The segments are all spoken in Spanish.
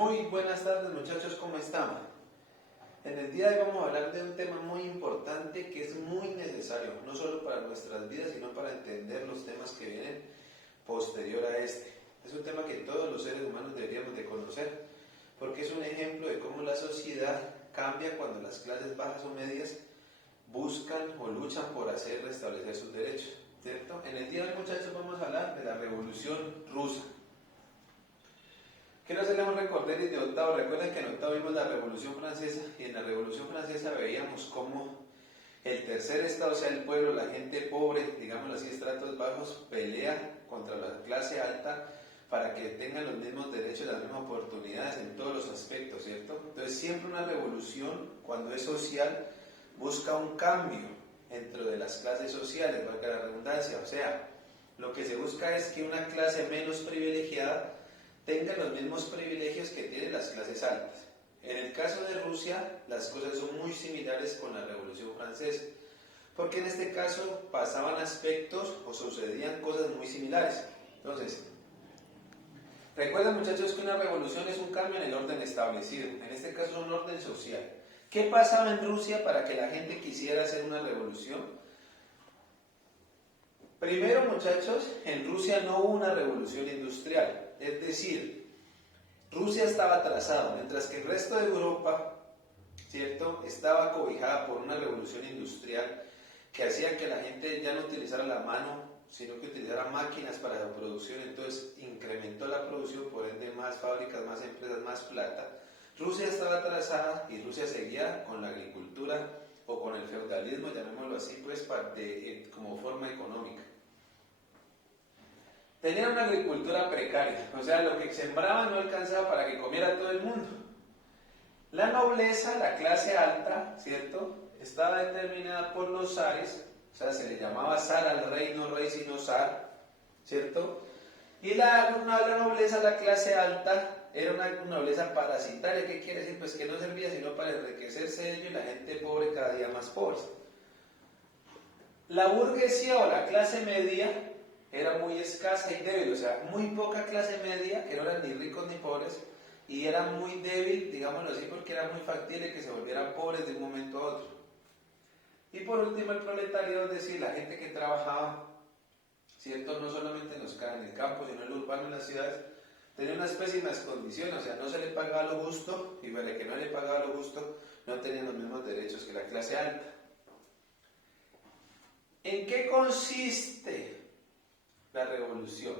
Muy buenas tardes muchachos, ¿cómo están? En el día de hoy vamos a hablar de un tema muy importante que es muy necesario, no solo para nuestras vidas, sino para entender los temas que vienen posterior a este. Es un tema que todos los seres humanos deberíamos de conocer, porque es un ejemplo de cómo la sociedad cambia cuando las clases bajas o medias buscan o luchan por restablecer sus derechos, ¿cierto? En el día de hoy muchachos vamos a hablar de la Revolución Rusa. Quiero hacerles un recorderis de octavo. Recuerden que en octavo vimos la Revolución Francesa y en la Revolución Francesa veíamos cómo el tercer estado, o sea el pueblo, la gente pobre, digámoslo así, estratos bajos, pelea contra la clase alta para que tengan los mismos derechos, las mismas oportunidades en todos los aspectos, ¿cierto? Entonces siempre una revolución, cuando es social, busca un cambio dentro de las clases sociales, valga la redundancia, o sea, lo que se busca es que una clase menos privilegiada tengan los mismos privilegios que tienen las clases altas. En el caso de Rusia, las cosas son muy similares con la Revolución Francesa, porque en este caso pasaban aspectos o sucedían cosas muy similares. Entonces, recuerden muchachos que una revolución es un cambio en el orden establecido, en este caso es un orden social. ¿Qué pasaba en Rusia para que la gente quisiera hacer una revolución? Primero muchachos, en Rusia no hubo una revolución industrial. Es decir, Rusia estaba atrasado, mientras que el resto de Europa, ¿cierto?, estaba cobijada por una revolución industrial que hacía que la gente ya no utilizara la mano, sino que utilizara máquinas para la producción. Entonces incrementó la producción, por ende más fábricas, más empresas, más plata. Rusia estaba atrasada y Rusia seguía con la agricultura o con el feudalismo, llamémoslo así, pues como forma económica. Tenían una agricultura precaria, o sea, lo que sembraban no alcanzaba para que comiera todo el mundo. La nobleza, la clase alta, ¿cierto?, estaba determinada por los zares, o sea, se le llamaba zar al rey, no rey sino zar, ¿cierto? Y la nobleza, la clase alta, era una nobleza parasitaria. ¿Qué quiere decir? Pues que no servía sino para enriquecerse ellos y la gente pobre cada día más pobre. La burguesía o la clase media era muy escasa y débil, o sea, muy poca clase media, que no eran ni ricos ni pobres, y era muy débil, digámoslo así, porque era muy factible que se volvieran pobres de un momento a otro. Y por último el proletariado, es decir, la gente que trabajaba, ¿cierto?, no solamente en el campo, sino en lo urbano, en las ciudades, tenía unas pésimas condiciones, o sea, no se le pagaba lo justo, y para el que no le pagaba lo justo, no tenían los mismos derechos que la clase alta. ¿En qué consiste la revolución?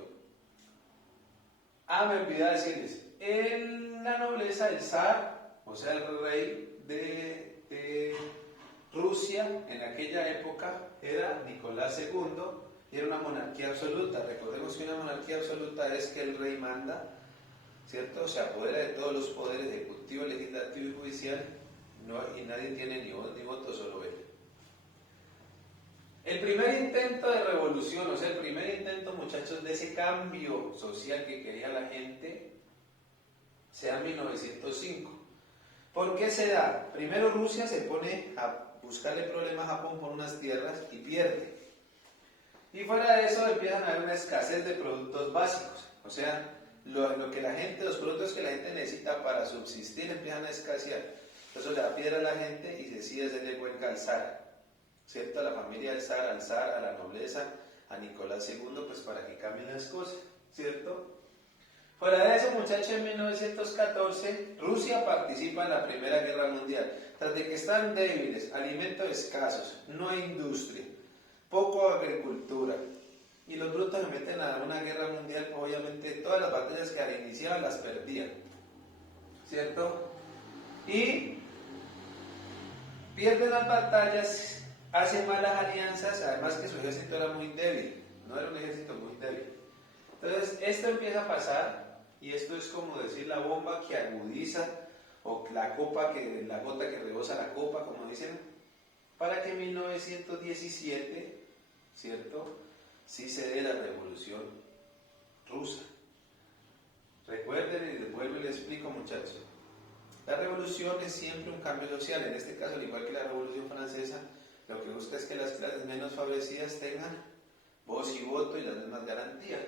Me olvidé decirles, en la nobleza, el zar, o sea el rey de Rusia en aquella época era Nicolás II y era una monarquía absoluta. Recordemos que una monarquía absoluta es que el rey manda, ¿cierto? Se apodera de todos los poderes ejecutivo, legislativo y judicial, y nadie tiene ni voz ni voto, solo él. El primer intento de revolución, o sea, el primer intento, muchachos, de ese cambio social que quería la gente, se da en 1905. ¿Por qué se da? Primero Rusia se pone a buscarle problemas a Japón por unas tierras y pierde. Y fuera de eso empiezan a haber una escasez de productos básicos, o sea, los productos que la gente necesita para subsistir empiezan a escasear. Entonces le da piedra a la gente y decide hacerle huelga al zar, ¿cierto? A la familia del zar, al zar, a la nobleza, a Nicolás II, pues para que cambien las cosas, ¿cierto? Fuera de eso, muchachos, en 1914, Rusia participa en la Primera Guerra Mundial. Tras de que están débiles, alimentos escasos, no hay industria, poco agricultura, y los brutos se meten a una guerra mundial, obviamente todas las batallas que iniciaban las perdían, ¿cierto? Y pierden las batallas, hacen malas alianzas, además que su ejército era muy débil, no era un ejército muy débil. Entonces, esto empieza a pasar, y esto es como decir la bomba que agudiza, o la gota que rebosa la copa, como dicen, para que en 1917, ¿cierto?, sí se dé la Revolución Rusa. Recuerden, y vuelvo y les explico, muchachos. La revolución es siempre un cambio social. En este caso, al igual que la Revolución Francesa, lo que busca es que las clases menos favorecidas tengan voz y voto y las mismas garantías.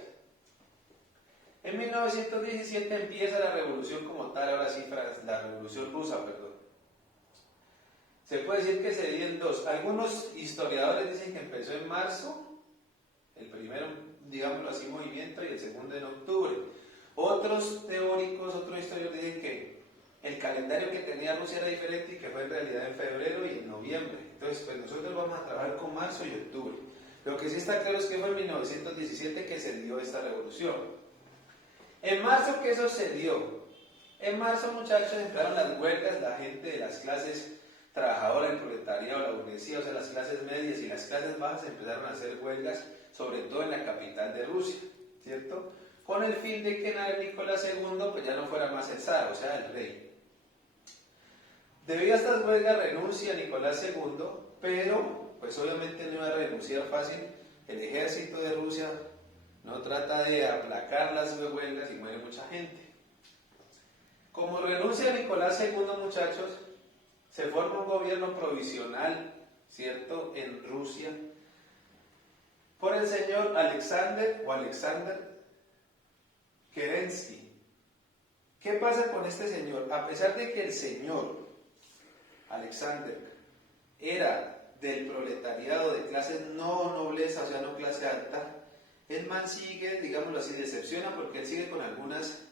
En 1917 empieza la revolución como tal, ahora sí, la revolución rusa, perdón. Se puede decir que se divide en dos. Algunos historiadores dicen que empezó en marzo, el primero, digámoslo así, movimiento, y el segundo en octubre. Otros teóricos, otros historiadores dicen que el calendario que tenía Rusia era diferente y que fue en realidad en febrero y en noviembre. Entonces, pues nosotros vamos a trabajar con marzo y octubre. Lo que sí está claro es que fue en 1917 que se dio esta revolución. En marzo, ¿qué sucedió? En marzo, muchachos, entraron las huelgas, la gente de las clases trabajadoras, el proletariado, la burguesía, o sea, las clases medias y las clases bajas empezaron a hacer huelgas, sobre todo en la capital de Rusia, ¿cierto? Con el fin de que Nicolás II pues ya no fuera más el zar, o sea, el rey. Debido a estas huelgas renuncia Nicolás II, pero pues obviamente no iba a renunciar fácil. El ejército de Rusia no trata de aplacar las huelgas y muere mucha gente. Como renuncia Nicolás II, muchachos, se forma un gobierno provisional, ¿cierto?, en Rusia, por el señor Alexander Kerensky. ¿Qué pasa con este señor? A pesar de que el señor Alexander era del proletariado de clase no nobleza, o sea, no clase alta, el man sigue, digámoslo así, decepciona porque él sigue con algunas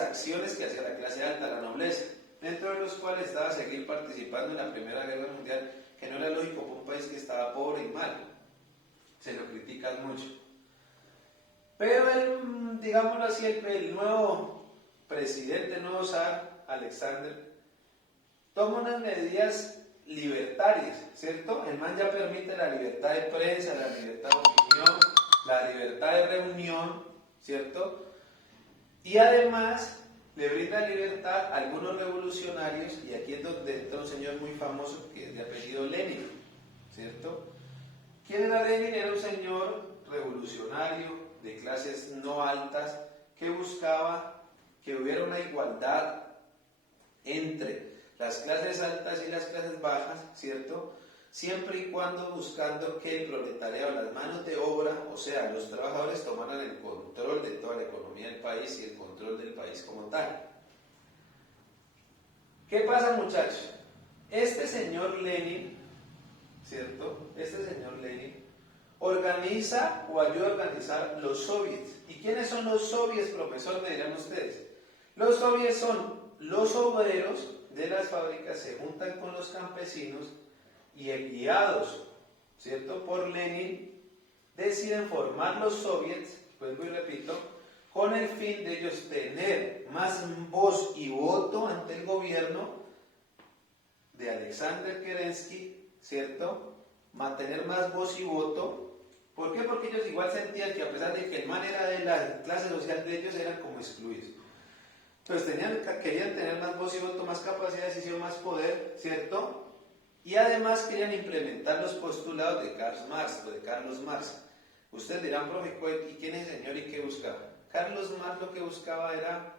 acciones que hacía la clase alta, la nobleza, dentro de los cuales estaba a seguir participando en la Primera Guerra Mundial, que no era lógico para un país que estaba pobre y mal. Se lo critican mucho. Pero él, digámoslo así, el nuevo presidente, el nuevo zar, Alexander, toma unas medidas libertarias, ¿cierto? El man ya permite la libertad de prensa, la libertad de opinión, la libertad de reunión, ¿cierto? Y además le brinda libertad a algunos revolucionarios, y aquí es donde entra un señor muy famoso que es de apellido Lenin, ¿cierto? ¿Quién era Lenin? Era un señor revolucionario de clases no altas que buscaba que hubiera una igualdad entre las clases altas y las clases bajas, ¿cierto? Siempre y cuando buscando que el proletariado, las manos de obra, o sea, los trabajadores tomaran el control de toda la economía del país y el control del país como tal. ¿Qué pasa, muchachos? Este señor Lenin, ¿cierto? Este señor Lenin organiza o ayuda a organizar los soviets. ¿Y quiénes son los soviets, profesor? Me dirán ustedes. Los soviets son los obreros de las fábricas, se juntan con los campesinos y guiados, ¿cierto?, por Lenin, deciden formar los soviets, vuelvo y repito, con el fin de ellos tener más voz y voto ante el gobierno de Alexander Kerensky, ¿cierto?, mantener más voz y voto. ¿Por qué? Porque ellos igual sentían que a pesar de que el man era de la clase social de ellos, eran como excluidos. Entonces querían tener más voz y voto, más capacidad de decisión, más poder, ¿cierto? Y además querían implementar los postulados de Carlos Marx. Ustedes dirán, profe, ¿y quién es el señor y qué buscaba? Carlos Marx lo que buscaba era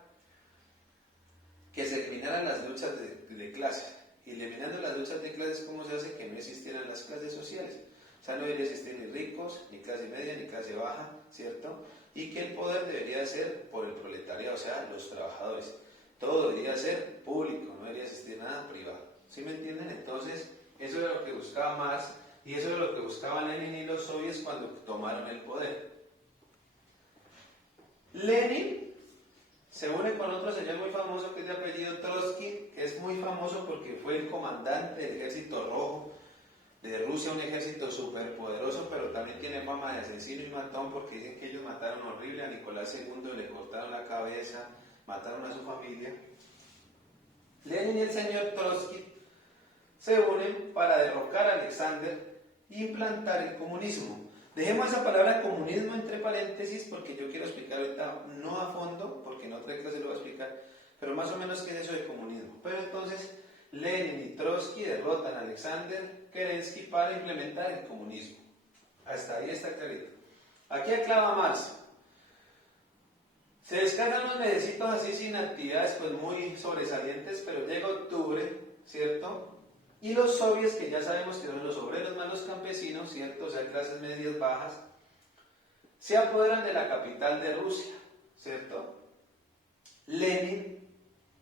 que se eliminaran las luchas de clases. Y eliminando las luchas de clases, ¿cómo se hace? Que no existieran las clases sociales. O sea, no debería existir ni ricos, ni clase media, ni clase baja, ¿cierto? Y que el poder debería ser por el proletariado, o sea, los trabajadores. Todo debería ser público, no debería existir nada privado. ¿Sí me entienden? Entonces, eso es lo que buscaba Marx y eso es lo que buscaban Lenin y los soviets cuando tomaron el poder. Lenin se une con otro señor muy famoso que es de apellido Trotsky, que es muy famoso porque fue el comandante del ejército rojo de Rusia, un ejército súper poderoso, pero también tiene fama de asesino y matón porque dicen que ellos mataron horrible a Nicolás II, le cortaron la cabeza, mataron a su familia. Lenin y el señor Trotsky se unen para derrocar a Alexander e implantar el comunismo. Dejemos esa palabra comunismo entre paréntesis porque yo quiero explicar ahorita, no a fondo, porque en otra clase lo voy a explicar, pero más o menos qué es eso de comunismo. Pero entonces, Lenin y Trotsky derrotan a Alexander Kerensky para implementar el comunismo. Hasta ahí está clarito. Aquí aclama Marx. Se descargan los necesitos así sin actividades pues muy sobresalientes, pero llega octubre, ¿cierto? Y los soviets, que ya sabemos que son los obreros más los campesinos, ¿cierto? O sea, clases medias bajas, se apoderan de la capital de Rusia. ¿cierto? Lenin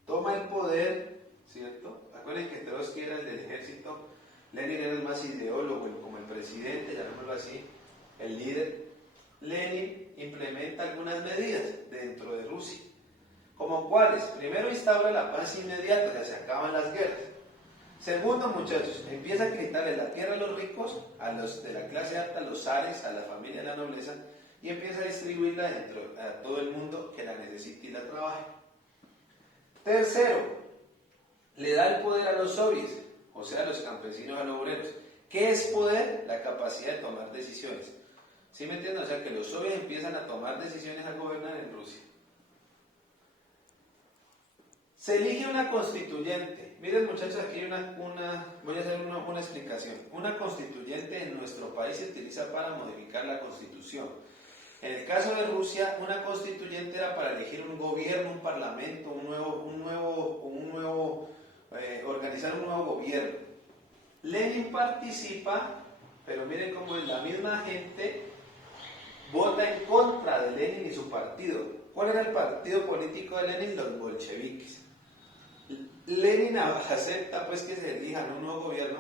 toma el poder, ¿cierto? Acuérdense que Trotsky era el del ejército, Lenin era el más ideólogo, como el presidente, llamémoslo así, el líder. Lenin implementa algunas medidas dentro de Rusia, como cuáles. Primero, instaura la paz inmediata, o sea, se acaban las guerras. Segundo, muchachos, empieza a quitarle la tierra a los ricos, a los de la clase alta, a los zares, a la familia, a la nobleza, y empieza a distribuirla a todo el mundo que la necesite y la trabaje. Tercero, le da el poder a los soviets, o sea, a los campesinos, a los obreros. ¿Qué es poder? La capacidad de tomar decisiones. ¿Sí me entienden? O sea, que los soviets empiezan a tomar decisiones, a gobernar en Rusia. Se elige una constituyente. Miren, muchachos, aquí hay voy a hacer una explicación. Una constituyente en nuestro país se utiliza para modificar la constitución. En el caso de Rusia, una constituyente era para elegir un gobierno, un parlamento, organizar un nuevo gobierno. Lenin participa, pero miren cómo es, la misma gente vota en contra de Lenin y su partido. ¿Cuál era el partido político de Lenin? Los bolcheviques. Lenin acepta pues que se elijan un nuevo gobierno,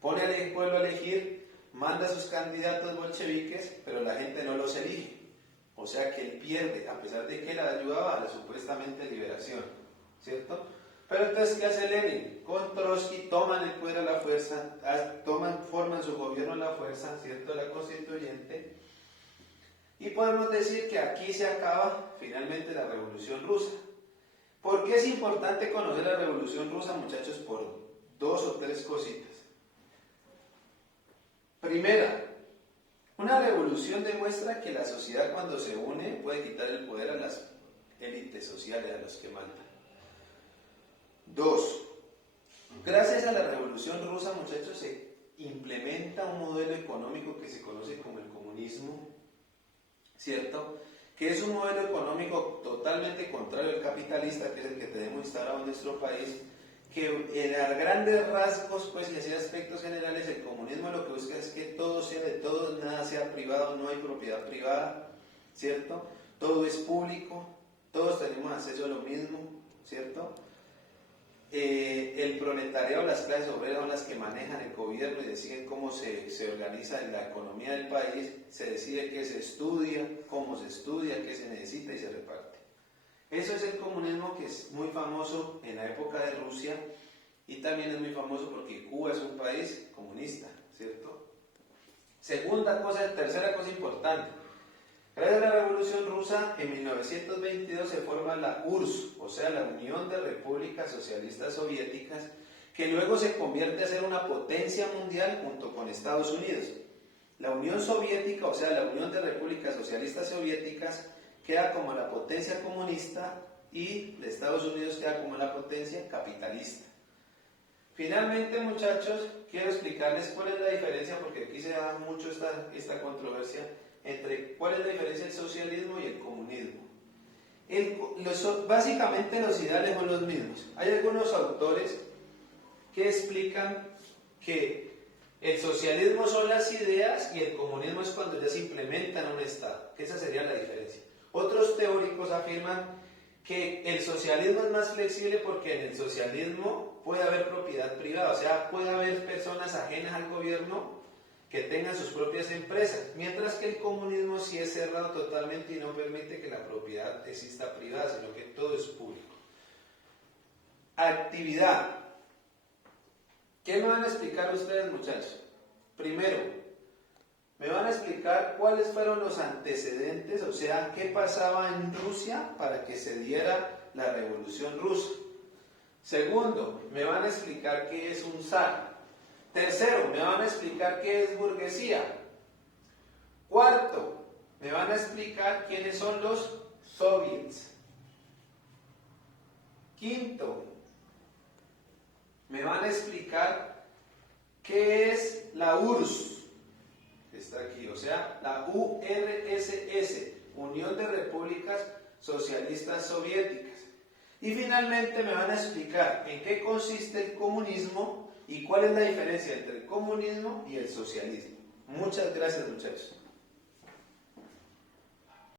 pone al pueblo a elegir, manda a sus candidatos bolcheviques, pero la gente no los elige. O sea que él pierde, a pesar de que él ayudaba a la supuestamente liberación, ¿cierto? Pero entonces, ¿qué hace Lenin? Con Trotsky toman el poder a la fuerza, forman su gobierno a la fuerza, ¿cierto? La constituyente. Y podemos decir que aquí se acaba finalmente la Revolución Rusa. ¿Por qué es importante conocer la Revolución Rusa, muchachos? Por dos o tres cositas. Primera, una revolución demuestra que la sociedad cuando se une puede quitar el poder a las élites sociales, a los que mandan. Dos, gracias a la Revolución Rusa, muchachos, se implementa un modelo económico que se conoce como el comunismo, ¿cierto? Que es un modelo económico totalmente contrario al capitalista, que es el que tenemos instalado en nuestro país, que a grandes rasgos, pues, y así aspectos generales, el comunismo lo que busca es que todo sea de todos, nada sea privado, no hay propiedad privada, ¿cierto? Todo es público, todos tenemos acceso a lo mismo, ¿cierto? El proletariado, las clases obreras son las que manejan el gobierno y deciden cómo se organiza la economía del país, se decide qué se estudia, cómo se estudia, qué se necesita y se reparte. Eso es el comunismo, que es muy famoso en la época de Rusia y también es muy famoso porque Cuba es un país comunista, ¿cierto? Tercera cosa importante. Gracias a la Revolución Rusa, en 1922 se forma la URSS, o sea, la Unión de Repúblicas Socialistas Soviéticas, que luego se convierte a ser una potencia mundial junto con Estados Unidos. La Unión Soviética, o sea, la Unión de Repúblicas Socialistas Soviéticas, queda como la potencia comunista y Estados Unidos queda como la potencia capitalista. Finalmente, muchachos, quiero explicarles cuál es la diferencia, porque aquí se da mucho esta controversia, entre cuál es la diferencia del socialismo y el comunismo. Básicamente los ideales son los mismos. Hay algunos autores que explican que el socialismo son las ideas y el comunismo es cuando ya se implementa en un Estado, que esa sería la diferencia. Otros teóricos afirman que el socialismo es más flexible porque en el socialismo puede haber propiedad privada, o sea, puede haber personas ajenas al gobierno que tengan sus propias empresas, mientras que el comunismo sí es cerrado totalmente y no permite que la propiedad exista privada, sino que todo es público. Actividad. ¿Qué me van a explicar ustedes, muchachos? Primero, me van a explicar cuáles fueron los antecedentes, o sea, qué pasaba en Rusia para que se diera la Revolución Rusa. Segundo, me van a explicar qué es un zar. Tercero, me van a explicar qué es burguesía. Cuarto, me van a explicar quiénes son los soviets. Quinto, me van a explicar qué es la URSS, que está aquí, o sea, la URSS, Unión de Repúblicas Socialistas Soviéticas. Y finalmente me van a explicar en qué consiste el comunismo y cuál es la diferencia entre el comunismo y el socialismo. Muchas gracias, muchachos.